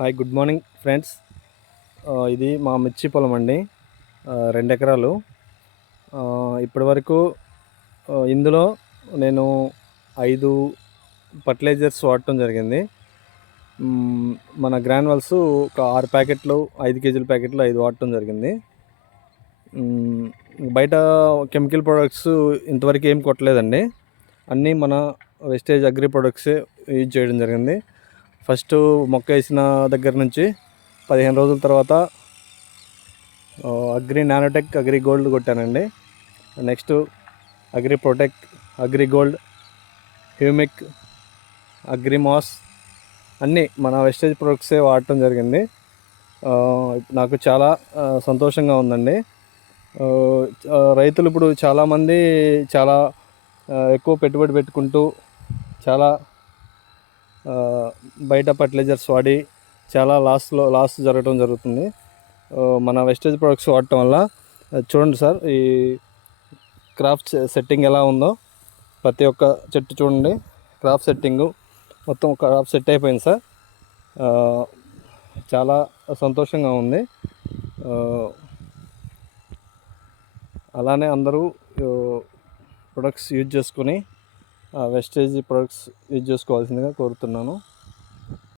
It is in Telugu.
Hi, good morning friends. ఇది మా మిర్చి పొలం అండి. 2 ఎకరాలు. ఇప్పటి వరకు ఇందులో నేను 5 ఫర్టిలైజర్స్ వాడటం జరిగింది. మన గ్రాన్యువల్స్ ఒక 6 ప్యాకెట్లు, 5 కేజీల ప్యాకెట్లు 5 వాడటం జరిగింది. బయట కెమికల్ ప్రొడక్ట్స్ ఇంతవరకు ఏం కొట్టలేదండి. అన్నీ మన వెస్టేజ్ అగ్రి ప్రొడక్ట్సే యూజ్ చేయడం జరిగింది. ఫస్ట్ మొక్క వేసిన దగ్గర నుంచి 15 రోజుల తర్వాత agri nanotech, agri gold కొట్టానండి. Next agri protect, agri gold, humic, agri mass అన్నీ మన వెస్టేజ్ ప్రొడక్ట్సే వాడటం జరిగింది. నాకు చాలా సంతోషంగా ఉందండి. రైతులు ఇప్పుడు చాలామంది చాలా ఎక్కువ పెట్టుబడి పెట్టుకుంటూ చాలా బయట ఫర్టిలైజర్స్ వాడి చాలా లాస్ జరగడం జరుగుతుంది. మన వెస్టేజ్ ప్రొడక్ట్స్ వాడటం వల్ల చూడండి సార్, ఈ క్రాప్ సెట్టింగ్ ఎలా ఉందో. ప్రతి ఒక్క చెట్టు చూడండి, క్రాప్ సెట్టింగు మొత్తం క్రాప్ సెట్ అయిపోయింది సార్. చాలా సంతోషంగా ఉంది. అలానే అందరూ ప్రొడక్ట్స్ యూజ్ చేసుకొని వెస్టేజ్ ప్రొడక్ట్స్ యూజ్ చేసుకోవాల్సిందిగా కోరుతున్నాను.